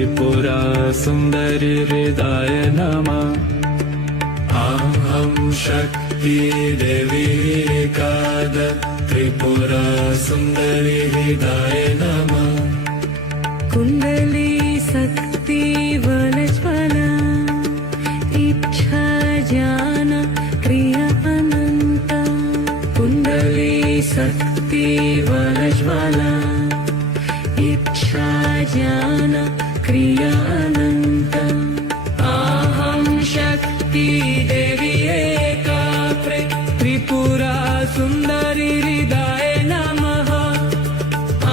त्रिपुरा सुन्दरि हृदय नमः। अहं शक्ति देवी एकाद त्रिपुरा सुन्दरि हृदय नमः। कुण्डली शक्ति वनज्वला इच्छा ज्ञान क्रिया अनंत। कुण्डली शक्ति वनज्वला इच्छा ज्ञान क्रिया अनंत। अहं शक्ति देवी एका त्रिपुरा सुन्दरि हृदय नमः।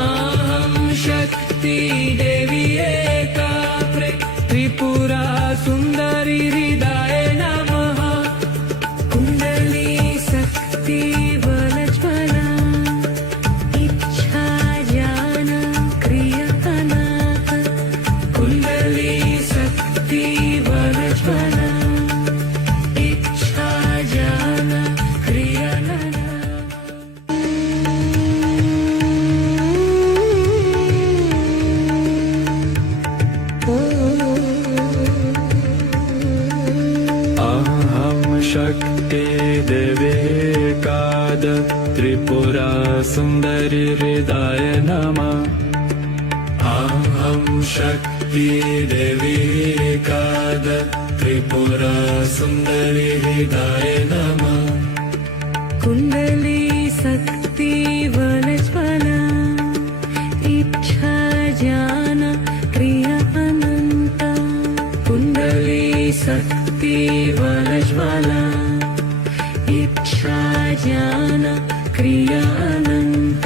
अहं शक्ति देवी एका त्रिपुरा सुन्दरि हृदय नमः। कुण्डली शक्ति वनज्वला इच्छा ज्ञान क्रिया अनाथ। कुण्डली शक्ति वनज्वला इच्छा ज्ञान क्रिया अनाथ। अहं शक्ति देवी एकाद त्रिपुरा सुन्दरि हृदय नमः। अहं शक्ति देवी एकाद त्रिपुरा सुन्दरि हृदय नमः। कुण्डली शक्ति वनज्वला इच्छा ज्ञान क्रिया अनंत। कुण्डली शक्ति वनज्वला इच्छा ज्ञान क्रिया अनंत।